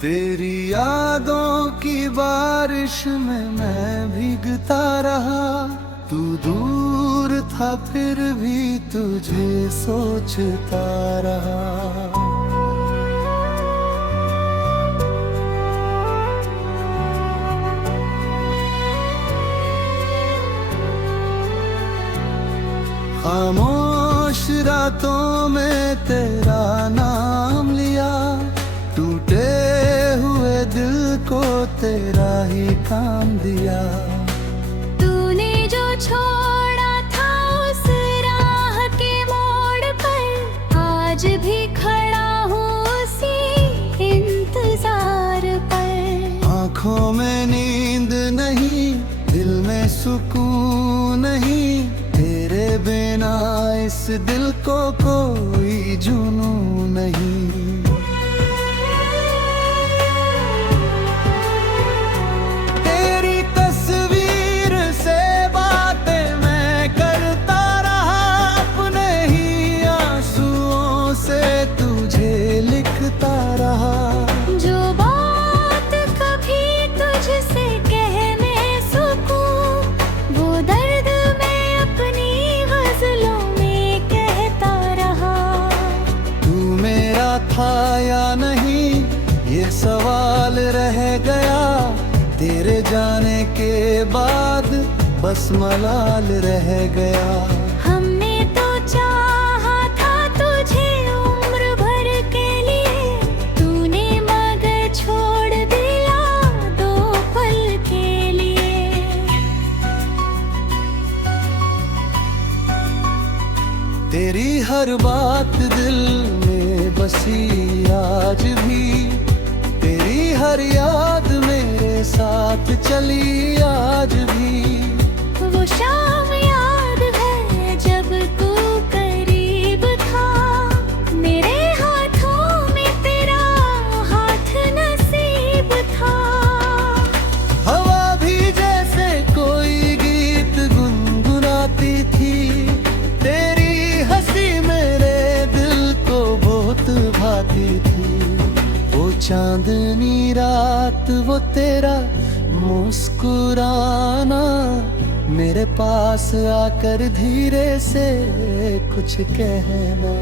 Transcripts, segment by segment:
तेरी यादों की बारिश में मैं भीगता रहा, तू दूर था फिर भी तुझे सोचता रहा। खामोश रातों में तेरा नाम लिया, टूटे हुए दिल को तेरा ही काम दिया। तूने जो छोड़ा था उस राह के मोड़ पर, आज भी खड़ा हूँ उसी इंतजार पर। आँखों में नींद नहीं, दिल में सुकून नहीं, तेरे बिना इस दिल को कोई जुनून नहीं। तेरी तस्वीर से बातें मैं करता रहा, अपने ही आंसुओं से तुझे लिखता रहा। जो बात कभी तुझसे कह मैं सकूं, वो दर्द मैं अपनी गज़लों में कहता रहा। तू मेरा था या नहीं, ये सवाल रह गया, तेरे जाने के बाद बस मलाल रह गया। हमने तो चाहा था तुझे उम्र भर के लिए, तूने मगर छोड़ दिया 2 पल के लिए। तेरी हर बात दिल में बसी आज भी, तेरी हर याद मेरे साथ चली आज भी। वो शाम याद है जब तू करीब था, मेरे हाथों में तेरा हाथ नसीब था। हवा भी जैसे कोई गीत गुनगुनाती थी, तेरी हंसी मेरे दिल को बहुत भाती थी। वो चांदनी रात, वो तेरा मुस्कुराना, मेरे पास आकर धीरे से कुछ कहना।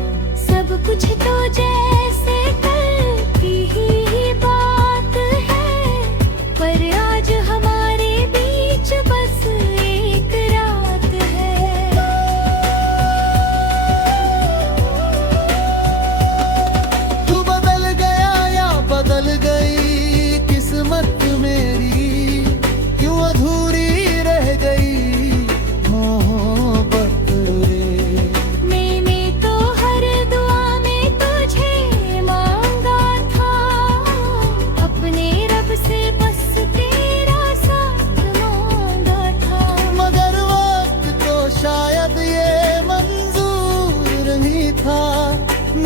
सब कुछ तो जैसे कल की ही बात है, पर आज हमारे बीच बस एक रात है। तू बदल गया या बदल गई किस्मत मेरी, क्यों अधूरी रह गई मोहब्बत रे। मैंने तो हर दुआ में तुझे मांगा था, अपने रब से बस तेरा साथ मांगा था। मगर वक्त तो शायद ये मंजूर नहीं था,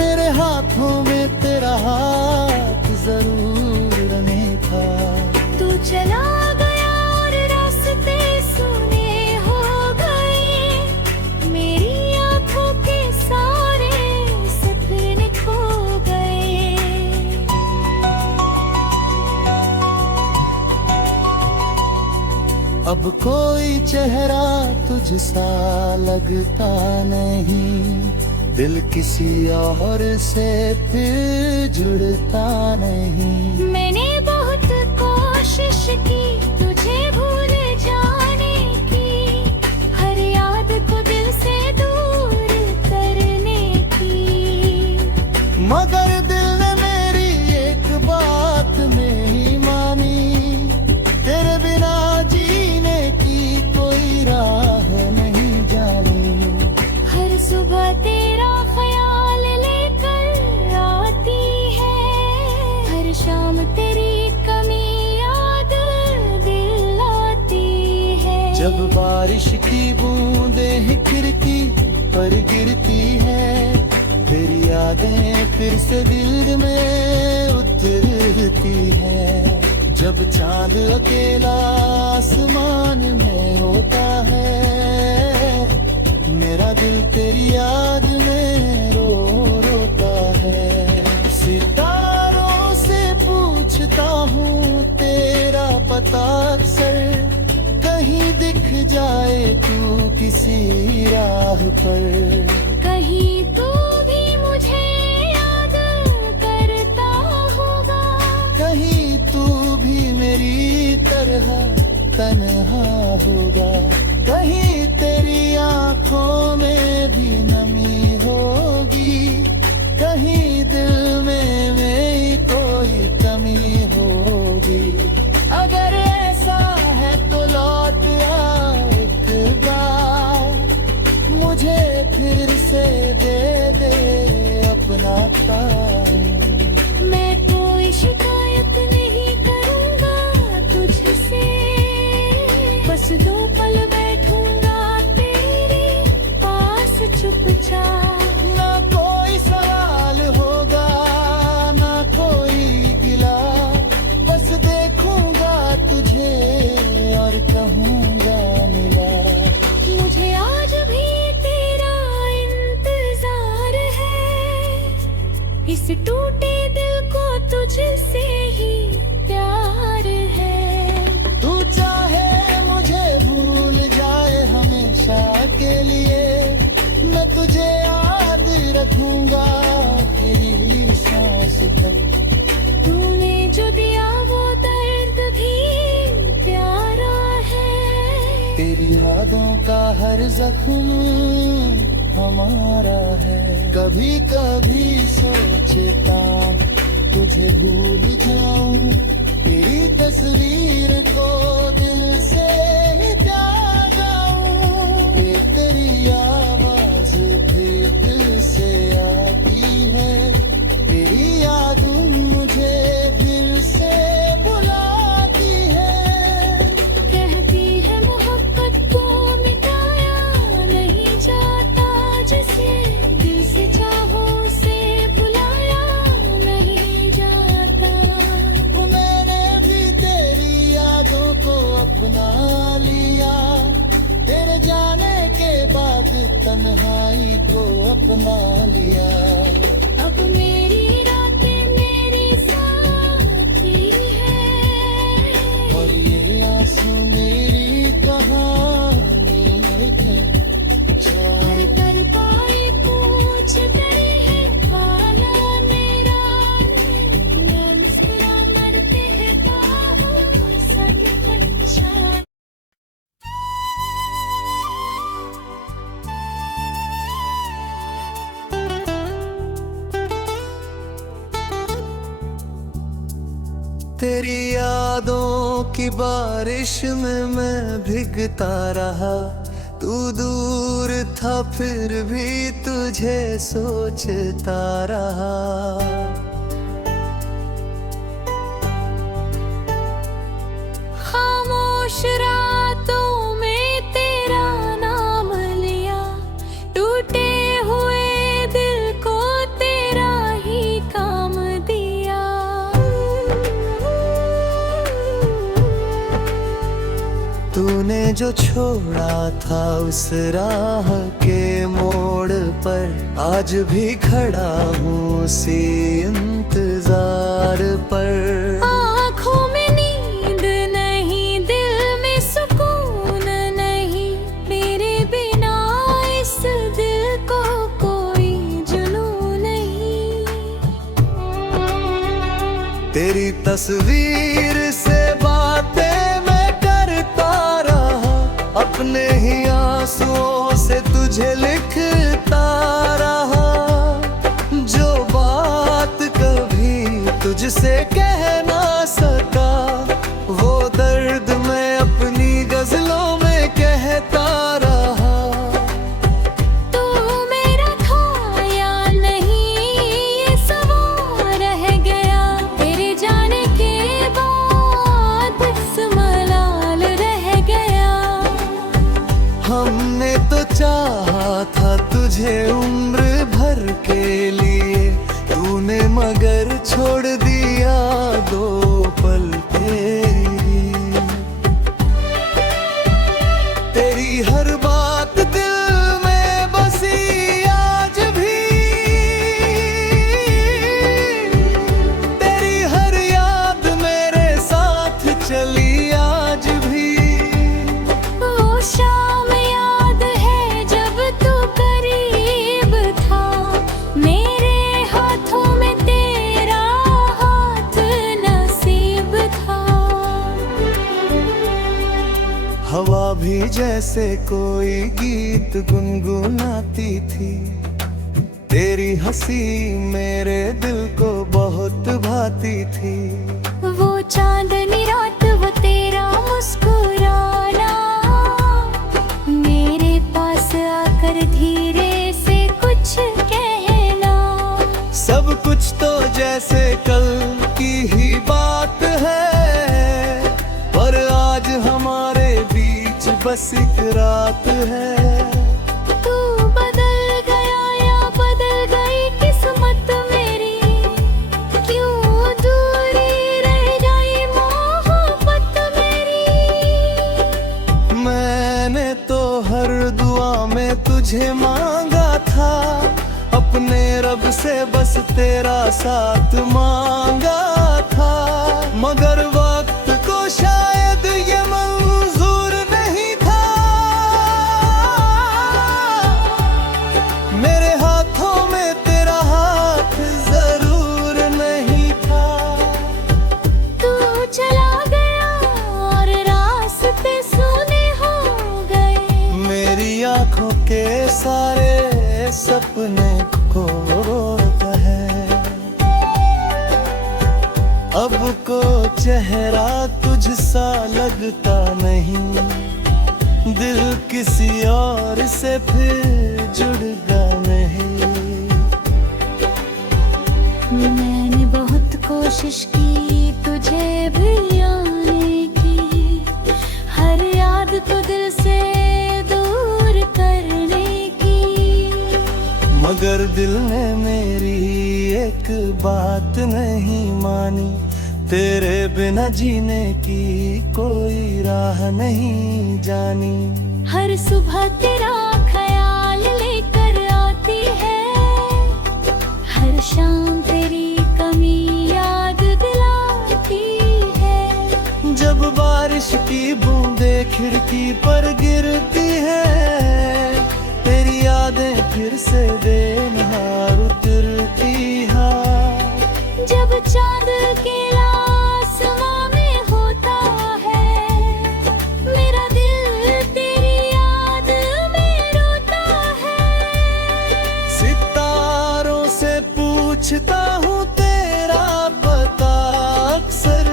मेरे हाथों में तेरा हाथ जरूर नहीं था। तू चला गया और रास्ते सुने हो गए, मेरी आंखों के सारे सपने खो गए। अब कोई चेहरा तुझसा लगता नहीं, दिल किसी और से फिर जुड़ता नहीं। मैंने बहुत कोशिश की तुझे भूल जाने की, हर याद को दिल से दूर करने की। मगर दिल ने मेरी एक बात नहीं मानी, तेरे बिना जीने की कोई राह नहीं जानी। हर सुबह तेरा ख्याल लेकर आती है, हर शाम तेरी कमी याद दिल आती है। जब बारिश की बूंदें ही खिड़की पर गिरती है, तेरी यादें फिर से दिल में उतरती है। जब चांद अकेला आसमान में होता है, मेरा दिल तेरी याद दिख जाए तू किसी राह पर, कहीं तू भी मुझे याद करता होगा, कहीं तू भी मेरी तरह तन्हा होगा, कहीं तेरी आंखों में भी नमी होगी, कहीं दिल में मेरी कोई कमी होगी। अगर ऐसा है तो लौट आ एक बार, मुझे फिर से दे दे अपना तार। मैं कोई शिकायत नहीं करूँगा तुझसे, बस 2 पल बैठूंगा तेरे पास चुपचाप। ना कोई सवाल होगा ना कोई गिला, बस देखूंगा तुझे और कहूंगा मिला। मुझे आज भी तेरा इंतजार है, इस टूटे दिल को तुझसे ही प्यार है। तू चाहे मुझे भूल जाए हमेशा के लिए, मैं तुझे याद रखूंगा तेरी सांस तक। तूने जो दिया वो दर्द भी प्यारा है, तेरी यादों का हर जख्म हमारा है। कभी कभी सोचता तुझे भूल जाऊं, तेरी तस्वीर को दिल से ही त्यागाऊं। ये तेरी आवाज फिर दिल से आती है, तेरी याद मुझे फिर से बुलाती है। कहती है मोहब्बत को मिटाया नहीं जाता, जिसे दिल से चाहो से बुलाया नहीं जाता। मैंने भी तेरी यादों को अपना लिया, तेरे जाने के बाद तन्हाई को अपना लिया। अब मेरी रातें मेरी साथी है, और ये आंसू मेरी कहानी है। हर कर पाए कुछ तेरी है खाना मेरा, मैं मुस्कुरा मरते हैं बाहों सट खंचार। तेरी यादों की बारिश में मैं भीगता रहा, तू दूर था फिर भी तुझे सोचता रहा। खामोश रातों में तेरा नाम लिया, टूटे हुए दिल को तेरा ही काम दिया। तूने जो छोड़ा था उस राह के मोड़ पर, आज भी खड़ा हूँ उसी इंतजार पर। आँखों में नींद नहीं, दिल में सुकून नहीं, मेरे बिना इस दिल को कोई जुनून नहीं। तेरी तस्वीर से बातें मैं करता रहा, अपने ही आंसुओं से तुझे लिखता रहा। जो बात कभी तुझसे कह ना सका, वो दर्द मैं अपनी गजलों में कहता रहा। तू मेरा था या नहीं ये सवाल रह गया, तेरे जाने के बाद बस मलाल रह गया। हमने तो चाहा था तुझे उम्र भर के लिए, तूने मगर छोड़ दिया 2 पल तेरी। तेरी हर बात दिल में बसी आज भी, तेरी हर याद मेरे साथ चली आज भी। वो हवा भी जैसे कोई गीत गुनगुनाती थी। तेरी हंसी मेरे दिल को बहुत भाती थी। वो चांदनी रात, वो तेरा मुस्कुराना, मेरे पास आकर धीरे से कुछ कहना। सब कुछ तो जैसे कल की ही बात है, पर आज हमारे बीच बस एक रात है। तू बदल गया या बदल गई किस्मत मेरी, क्यों दूरी रह गई मोहब्बत मेरी। मैंने तो हर दुआ में तुझे मांगा था, अपने रब से बस तेरा साथ मांगा था। मगर वक्त को शायद ये मंजूर नहीं था, मेरे हाथों में तेरा हाथ जरूर नहीं था। तू चला गया और रास्ते सूने हो गए, मेरी आंखों के सारे सपने खोता है। अब को चेहरा तुझसा लगता नहीं, दिल किसी और से फिर जुड़ता नहीं। मैंने बहुत कोशिश की तुझे भुलाने की, हर याद को दिल से दूर करने की। मगर दिल ने मेरी एक बात नहीं मानी, तेरे बिना जीने की कोई राह नहीं जानी। हर सुबह तेरा ख्याल लेकर आती है, हर शाम तेरी कमी याद दिलाती है। जब बारिश की बूंदें खिड़की पर गिरती है, तेरी यादें फिर से बेनहार उतरती है। जब चांद के आसमां में होता है, मेरा दिल तेरी याद में रोता है। सितारों से पूछता हूँ तेरा पता, अक्सर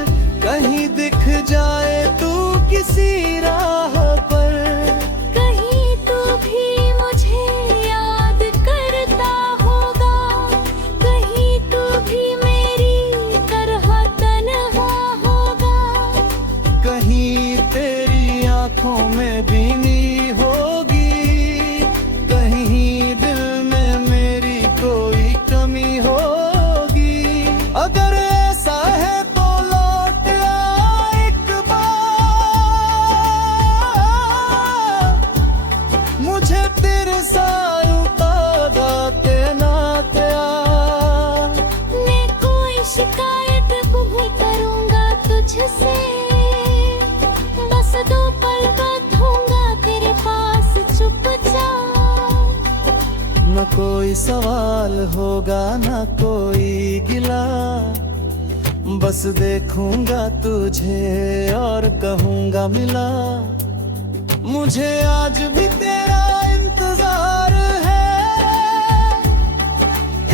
कहीं दिख जाए तू किसी राह पर। कहीं तू भी मुझे याद करता होगा, कहीं तू भी मेरी तरह तन्हा होगा। कहीं तेरी आंखों में भीनी होगी, कहीं दिल में मेरी कोई कमी होगी। अगर ऐसा है तो लौट आ एक बार, मुझे तेरे साथ उतारते नाते आ। मैं कोई शिकायत नहीं करूंगा तुझसे, बस दो पल बैठूंगा तेरे पास चुपचाप। न कोई सवाल होगा न कोई गिला, बस देखूंगा तुझे और कहूंगा मिला। मुझे आज भी तेरा इंतजार है,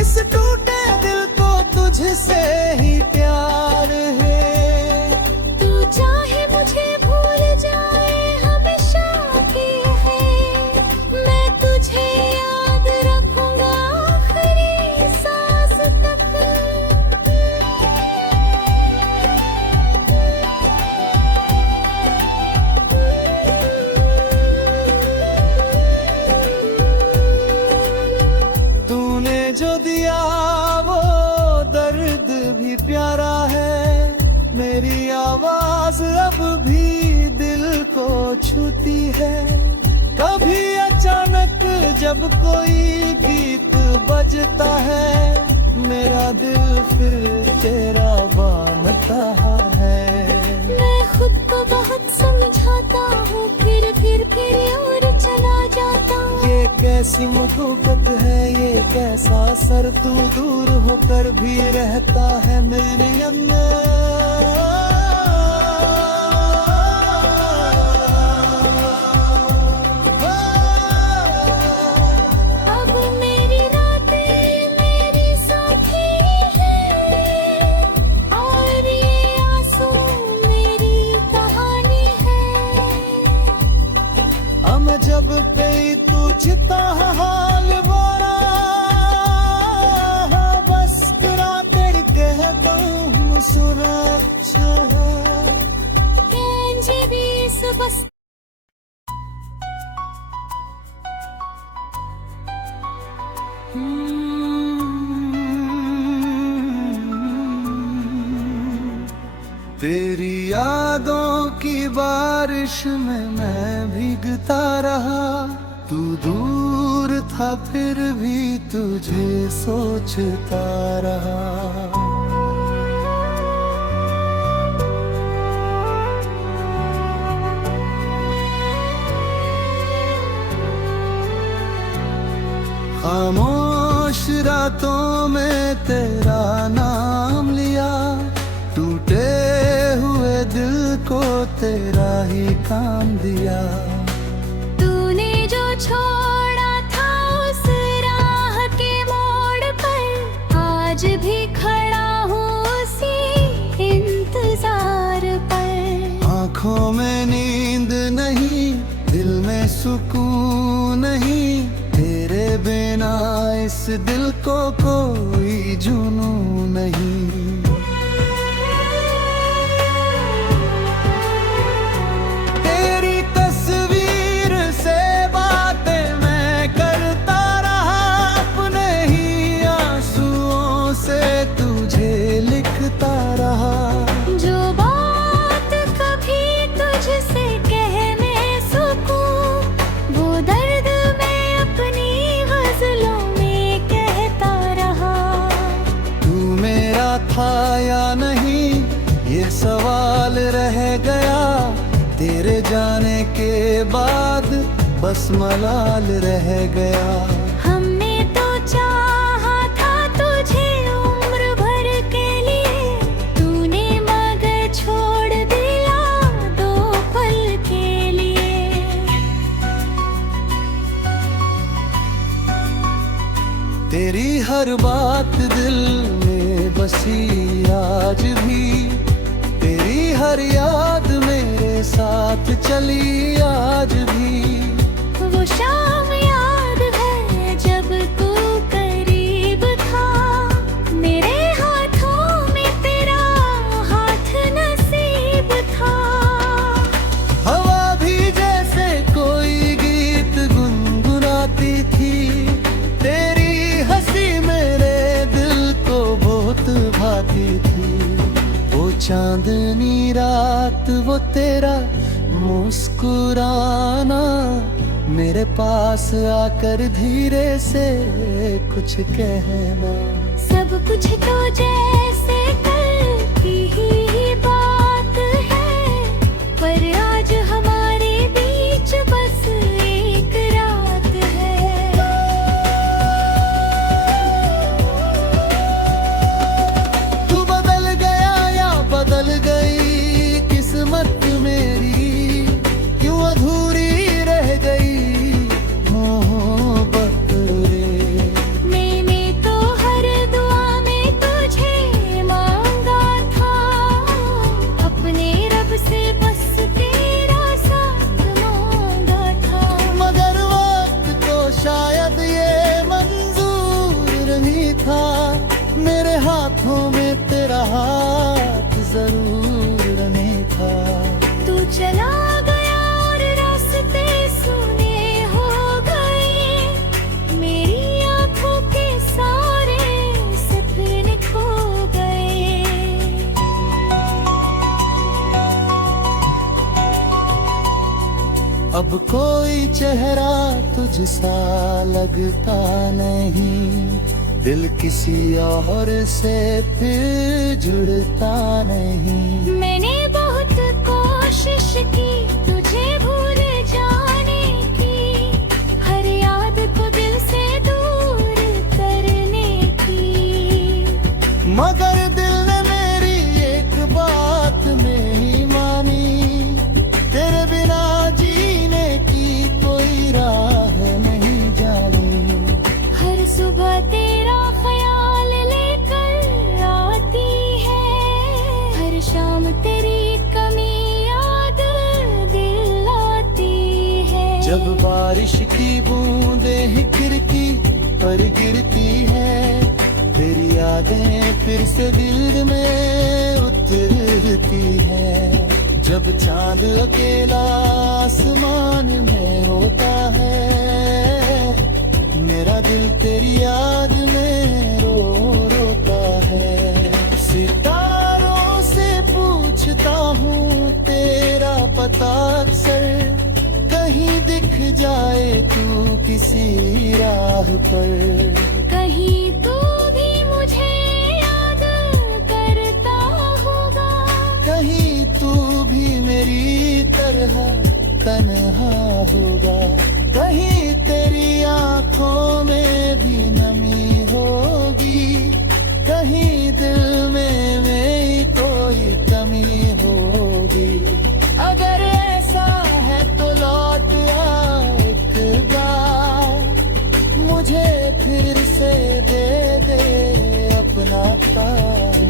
इस टूटे दिल को तुझसे ही प्यार है। तू चाहे मुझे भूल जाए हमेशा की है, मैं तुझे याद रखूंगा आखिरी सांस तक। तूने जो दिया वो दर्द भी प्यारा है, मेरी आवाज अब भी दिल को छूती है। कभी अचानक जब कोई गीत बजता है, मेरा दिल फिर तेरा बनता है। मैं खुद को बहुत समझाता हूँ, फिर और चला जाता हूँ। ये कैसी मुसीबत है, ये कैसा सर तू दूर होकर भी रहता है मेरे अंदर। जब पे तुझता हाल बुरा, बस तेरा तेरी कह दूँ सुरक्षा कैंजी भी बस तेरी यादों की बारिश में मैं भीगता रहा, तू दूर था फिर भी तुझे सोचता रहा। खामोश रातों में तेरा नाम लिया, टूटे हुए दिल को तेरा ही काम दिया। तूने जो छोड़ा था उस राह के मोड़ पर, आज भी खड़ा हूँ उसी इंतजार पर। आँखों में नींद नहीं, दिल में सुकून नहीं, तेरे बिना इस दिल को कोई जुनून नहीं। तेरी तस्वीर से बातें मैं करता रहा, अपने ही आंसुओं से तुझे लिखता रहा। जो बात कभी तुझसे कहने सकूं, वो दर्द मैं अपनी गजलों में कहता रहा। तू मेरा था या नहीं, ये सवाल रह गया, तेरे जाने के बाद बस मलाल रह गया। हमने तो चाहा था तुझे उम्र भर के लिए, तूने मगर छोड़ दिया 2 पल के लिए। तेरी हर बात दिल में बसी आज भी, तेरी हर याद मेरे साथ चली आज भी। वो शाम याद है जब तू करीब था, मेरे हाथों में तेरा हाथ नसीब था। हवा भी जैसे कोई गीत गुनगुनाती थी, तेरी हंसी मेरे दिल को बहुत भाती थी। वो चांदनी रात, वो तेरा मुस्कुराना, मेरे पास आकर धीरे से कुछ कहना। सब कुछ तो जैसे कल की ही बात है, पर आज हमारे बीच बस एक रात है। तू बदल गया या बदल गई किस्मत मेरी, क्यों अधूरी रह गई मोहब्बत रे। मैंने तो हर दुआ में तुझे मांगा था, अपने रब से बस तेरा साथ मांगा था। मगर वक्त तो शायद ये मंजूर नहीं था, मेरे हाथों में तेरा हाथ जरूर नहीं था। तू चला गया और रास्ते सुने हो गए, मेरी आंखों के सारे सपने खो गए। अब कोई चेहरा तुझसा लगता नहीं, दिल किसी और से फिर जुड़ता नहीं। मैंने बहुत कोशिश की तुझे भूल जाने की, हर याद को दिल से दूर करने की। मगर दिल ने मेरी एक बात नहीं मानी, तेरे बिना जीने की कोई राह नहीं जानी। हर सुबह तेरा ख्याल लेकर आती है, हर शाम तेरी कमी याद जब बारिश की बूंदें ही खिड़की पर गिरती है, तेरी यादें फिर से दिल में उतरती है। जब चांद अकेला आसमान में होता है, मेरा दिल तेरी याद में रोता है। सितारों से पूछता हूँ तेरा पता अक्सर, कहीं दिख जाए तू किसी राह पर। कहीं तू भी मुझे याद करता होगा, कहीं तू भी मेरी तरह तन्हा होगा। कहीं तेरी आंखों में भी नमी होगी, कहीं दिल में मेरी कोई कमी होगी। अगर ऐसा है तो लौट आ एक बार, मुझे फिर से दे अपना प्यार।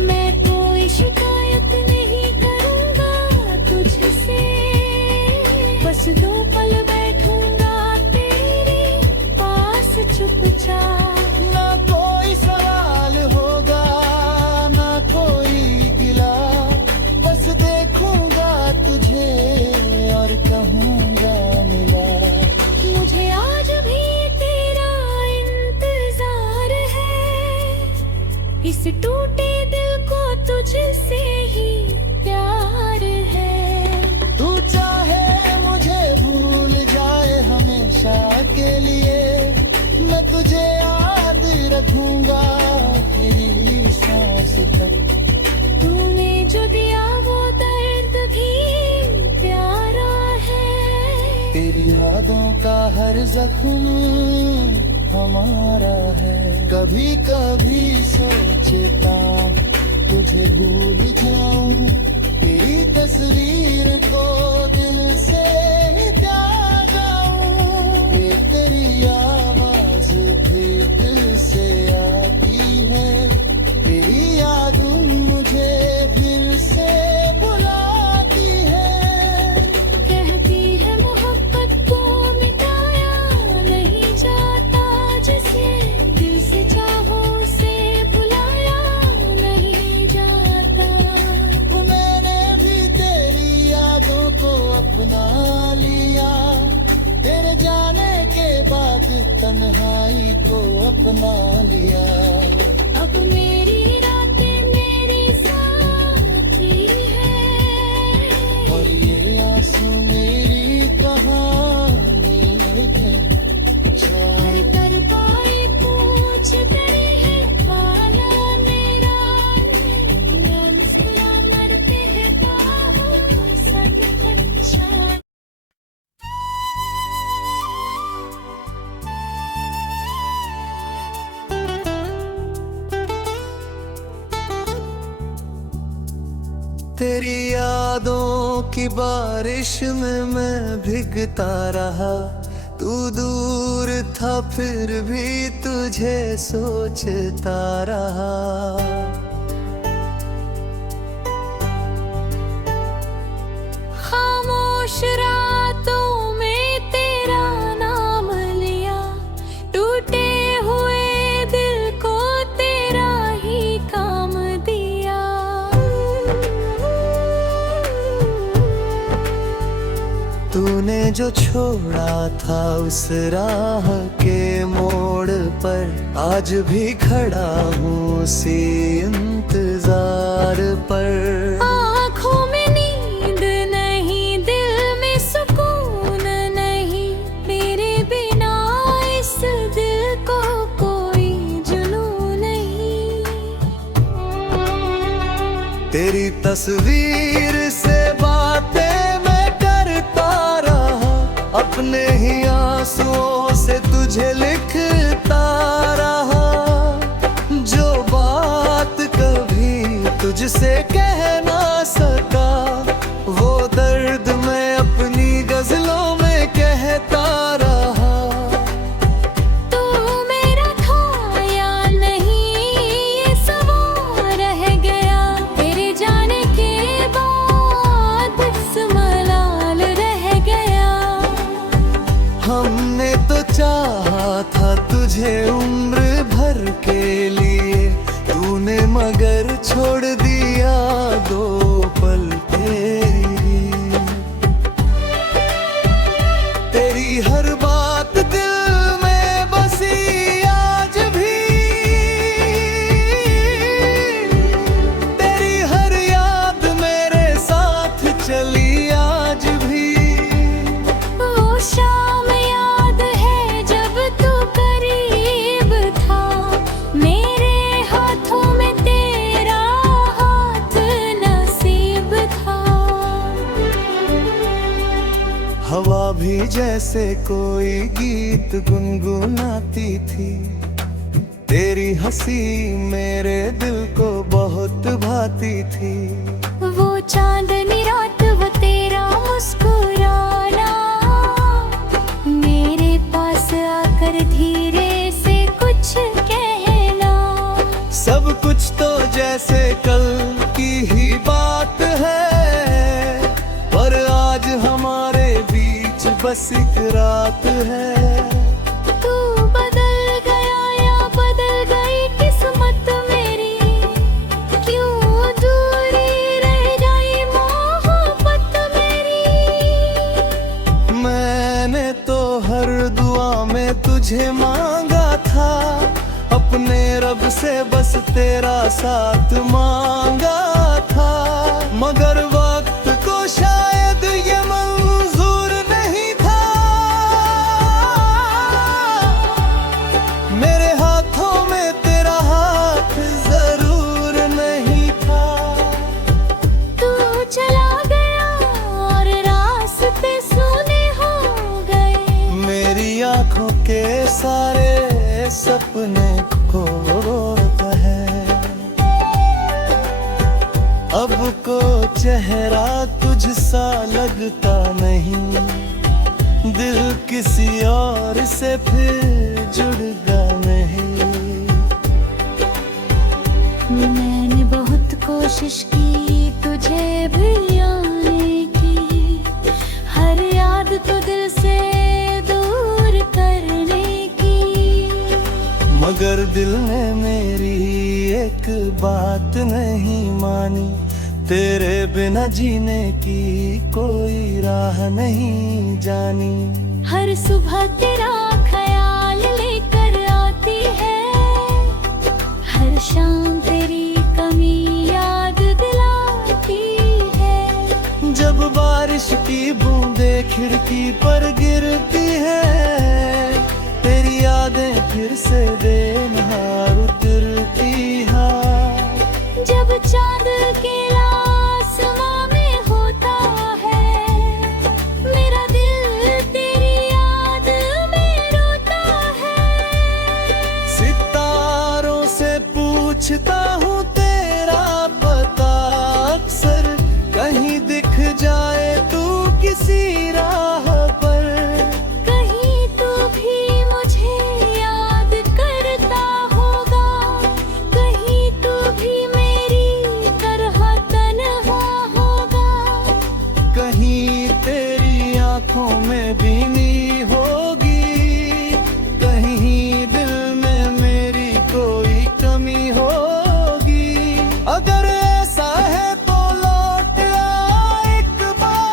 मैं कोई शिकायत नहीं करूँगा तुझसे, बस 2 पल बैठूंगा तेरे पास चुपचाप। ना कोई सवाल होगा ना कोई गिला, बस देखूंगा तुझे और कहूंगा मिला। मुझे आज भी तेरा इंतजार है, इस टूटे दिल को तुझसे ही प्यार है। तू चाहे मुझे भूल जाए हमेशा के लिए, मैं तुझे याद रखूंगा तेरी सांस तक। तूने जो दिया वो दर्द भी प्यारा है, तेरी यादों का हर जख्म हमारा है। कभी कभी सोचता तुझे भूल जाऊं, तेरी तस्वीर को दिल से त्यागाऊं। तेरी आवाज फिर दिल से आती है, तेरी याद मुझे फिर से बुलाती है। कहती है मोहब्बत को मिटाया नहीं जाता, जिसे दिल से चाहो उसे भुलाया नहीं जाता। मैंने भी तेरी यादों को अपना लिया, तेरे जाने के बाद तन्हाई को अपना लिया। अब मेरी रातें मेरी साथी है, और ये आंसू मेरी कहानी है। हर कर पाई पूछ तेरी है वाला मेरा, मैं मुस्कुरा मरते हैं बाहों सद अच्छा। तेरी यादों की बारिश में मैं भीगता रहा, तू दूर था फिर भी तुझे सोचता रहा। खामोश रातों में तेरा नाम लिया, टूटे हुए दिल को तेरा ही काम दिया। तूने जो छोड़ा था उस राह के मोड़ पर, आज भी खड़ा हूँ उसी इंतजार पर। आँखों में नींद नहीं, दिल में सुकून नहीं, मेरे बिना इस दिल को कोई जुनून नहीं। तेरी तस्वीर से बातें मैं करता रहा, अपने ही आंसुओं से तुझे लिखता रहा। जो बात कभी तुझसे कह ना सका, वो दर्द मैं अपनी गजलों में कहता रहा। तू मेरा था या नहीं ये सवाल रह गया, तेरे जाने के बाद बस मलाल रह गया। मुझे उम्र भर के लिए तूने मगर छोड़ दिया दो पल तेरी हर बात दिल में बसी आज भी, तेरी हर याद मेरे साथ चली आज भी। वो शाम याद है जब तू करीब था, मेरे हाथों में तेरा हाथ नसीब था। हवा भी जैसे कोई गीत गुनगुनाती थी, तेरी हंसी मेरे दिल को बहुत भाती थी। वो चांदनी रात, वो तेरा मुस्कुराना, मेरे पास आकर धीरे से कुछ कहना। सब कुछ तो जैसे कल की ही बात है, पर आज हमारे बीच बस एक रात है। तू बदल गया या बदल गई किस्मत मेरी, क्यों दूरी रह गई मोहब्बत मेरी। मैंने तो हर दुआ में तुझे मांगा था, अपने रब से बस तेरा साथ मांगा था। मगर वक्त को शायद ये मंजूर नहीं था, मेरे हाथों में तेरा हाथ जरूर नहीं था। तू चला गया और रास्ते सूने हो गए, मेरी आंखों के सारे सपने खोता है। अब को चेहरा तुझसा लगता नहीं, दिल किसी और से फिर जुड़गा नहीं। मैंने बहुत कोशिश की तुझे भुलाने की, हर याद तो दिल से दूर करने की। मगर दिल ने मेरी एक बात नहीं मानी, तेरे बिना जीने की कोई राह नहीं जानी। हर सुबह तेरा ख्याल लेकर आती है, हर शाम तेरी कमी याद दिलाती है। जब बारिश की बूंदें खिड़की पर गिरती है, तेरी यादें फिर से बेनहार उतरती है। जब चांद के आसमां में होता है, मेरा दिल तेरी याद में रोता है। सितारों से पूछता हूँ तेरा पता, अक्सर कहीं दिख जाए तू किसी राह पर। कहीं तू भी मुझे याद करता होगा, कहीं तू भी मेरी तरह तन्हा होगा। कहीं तेरी आंखों में भी नींद होगी, कहीं दिल में मेरी कोई कमी होगी। अगर ऐसा है तो लौट आ एक बार,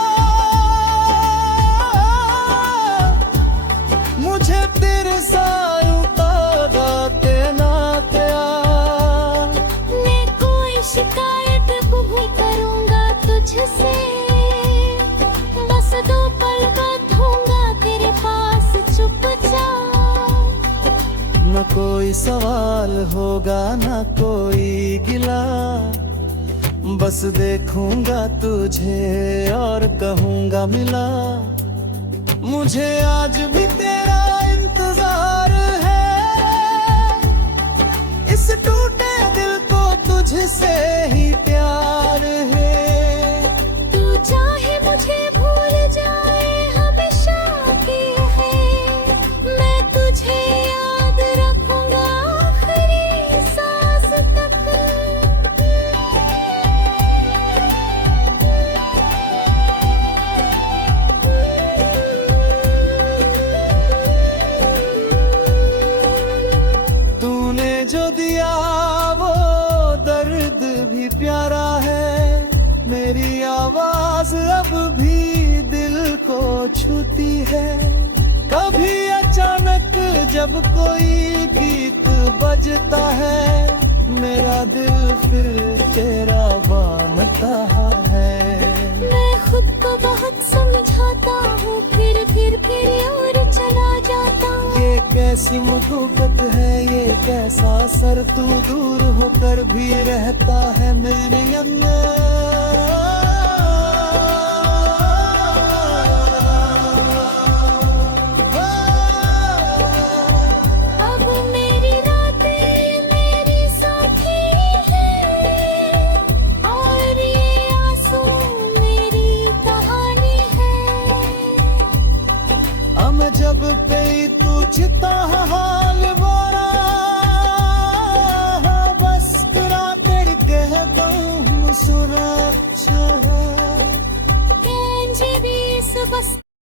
मुझे तेरे साथ गाते नाते आ। मैं कोई शिकायत नहीं करूँगा तुझसे, बस दो पल बैठूँगा तेरे पास चुपचाप। न कोई सवाल होगा न कोई गिला, बस देखूंगा तुझे और कहूंगा मिला। मुझे आज भी तेरा इंतजार है, इस टूटे दिल को तुझसे ही प्यार है। तू चाहे मुझे भूल जाए हमेशा की है, मैं तुझे याद रखूंगा आखिरी सांस तक। है। कभी अचानक जब कोई गीत बजता है, मेरा दिल फिर तेरा बनता है। मैं खुद को बहुत समझाता हूँ, फिर और चला जाता हूँ। ये कैसी मोहब्बत है, ये कैसा असर, तू दूर होकर भी रहता है मेरे अंदर।